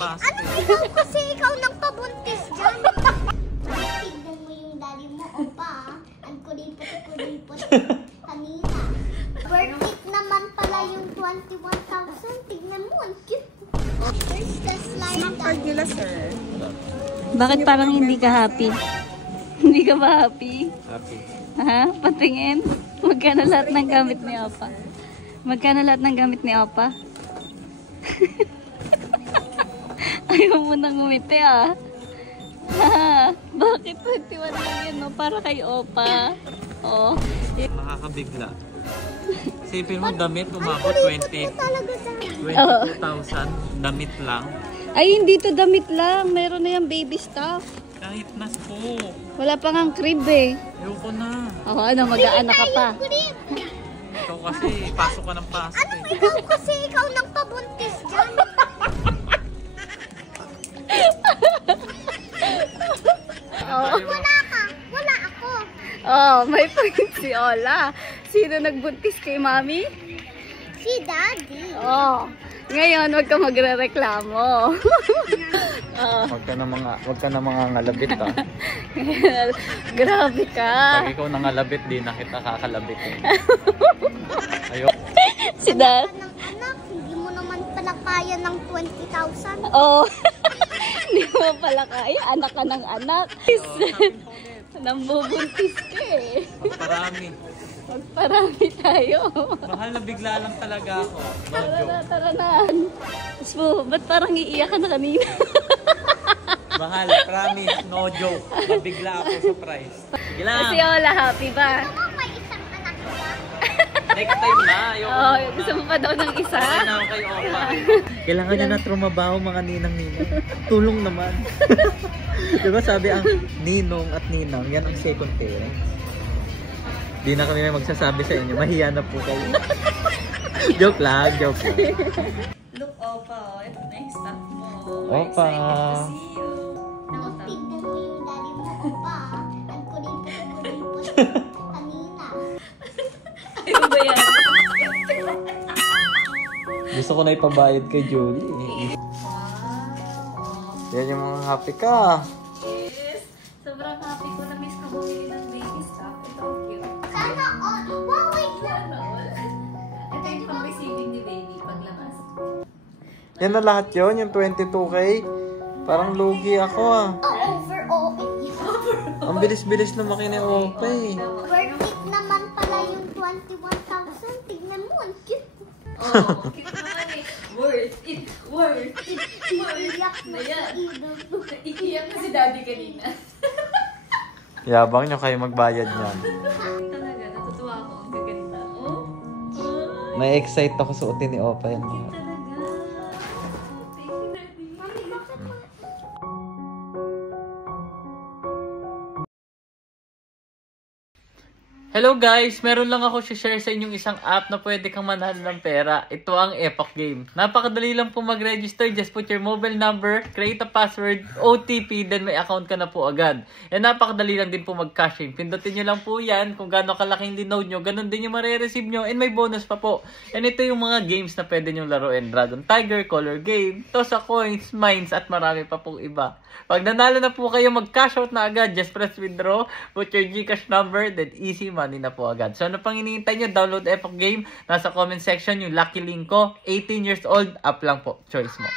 pasok. Ano ikaw kasi ikaw nang pabuntis dyan? Tignan mo yung daddy mo, opa. Ang kulipot-kulipot kanina. Worth it naman pala yung 21,000. Tignan mo, ang cute. Where's the slide? Card nila, sir. Bakit parang hindi ka happy? Hindi ka ba happy? Happy. Ha? Patingin. Magkano lahat ng gamit ni Opa? Magkano lahat ng gamit ni Opa? Ayaw mo nang ngumiti ah. Ha? Bakit 21 lang yan no? Para kay Opa. Oh. Makakabigla. Isipin mo, damit umabot 22,000. Damit lang. Ay, hindi to damit lang. Meron na yung baby stuff. Kahit nas po. Wala pa ngang crib eh. Ayoko na. Ako, ano, mag-aanak ka pa. Ikaw kasi, pasok ka ng pasok Ano eh. ikaw kasi ikaw nang pabuntis dyan? Wala ka. Wala ako. Oh, may point si Ola. Sino nagbuntis kay Mami? Si daddy. Oh. Ngayon, wag ka magre-reklamo. Oh. Huwag ka na mga ngalabit ah. Grabe ka. Pag ikaw nangalabit, di na kita kakalabit eh. Ayoko. Si Dad. Ng anak, hindi mo naman pala kaya ng 20,000. Oh. Hindi mo pala kaya. Anak ka ng anak. Nambubuntis ka eh. Magparami. Magparami tayo. Mahal na bigla lang talaga ako. No Tara joke. na, tara na. So, ba't parang iiyak ka na kanina? Mahal, promise, no joke. Nabigla ako sa price. Sige lang. Kasi Ola, happy ba? Ano, may isang anak ka ba? Next time na. Ayoko Oh, na. gusto mo pa daw ng isa? Ay na ako kay Opa. Kailangan nyo na trumabaho mga ninang-ninang. Tulong naman. Diba sabi ang ninong at ninang, yan ang second parent. Di na kami magsasabi sa inyo. Mahiya na po kayo. Joke lang, joke lang. Look, Opa, oh. Ito na yung stuff mo. Opa. Excited to see you. Tignan mo yung daddy mo, opa. Ang kulipot-kulipot kanina. Ayun ba yan? Gusto ko na ipabayad kay Julie. Yan yung mga happy ka. Yes. Sobrang happy ko na miss ka bumili ng baby stuff. Ito ang cute. Sana all. Wow, wait lang. Sana all. Ito yung pang-receiving ni baby paglabas. Yan na lahat yun, yung 22K. Parang lugi ako ah. Over all. Ang bilis-bilis lumaki ni Opa eh. Worth it naman pala yung 21,000. Tignan mo, ang cute. Oh, cute naman eh. Worth it. Worth it. Iiyak na Na yan. si idol. Iiyak na si daddy kanina. Yabang nyo kayo magbayad niyan. Talaga, natutuwa ako. Ang gaganda. Oh. Oh. Na-excite ako suotin ni Opa yan. Talaga. Thank you, daddy. Mami, bakit mo? Hello guys! Meron lang ako share sa inyong isang app na pwede kang manalo ng pera. Ito ang Epoch Game. Napakadali lang po mag-register. Just put your mobile number, create a password, OTP, then may account ka na po agad. And napakadali lang din po mag-cashing. Pindutin nyo lang po yan kung gaano kalaking dinoad nyo. Ganun din yung marireceive nyo. And may bonus pa po. And ito yung mga games na pwede nyo laruin. Dragon Tiger, Color Game, Toss a Coins, Mines, at marami pa pong iba. Pag nanalo na po kayo, mag-cash out na agad. Just press withdraw, put your GCash number, then easy money na po agad. So ano pang hinihintay nyo? Download Epoch Game. Nasa comment section yung lucky link ko. 18 years old, up lang po. Choice mo.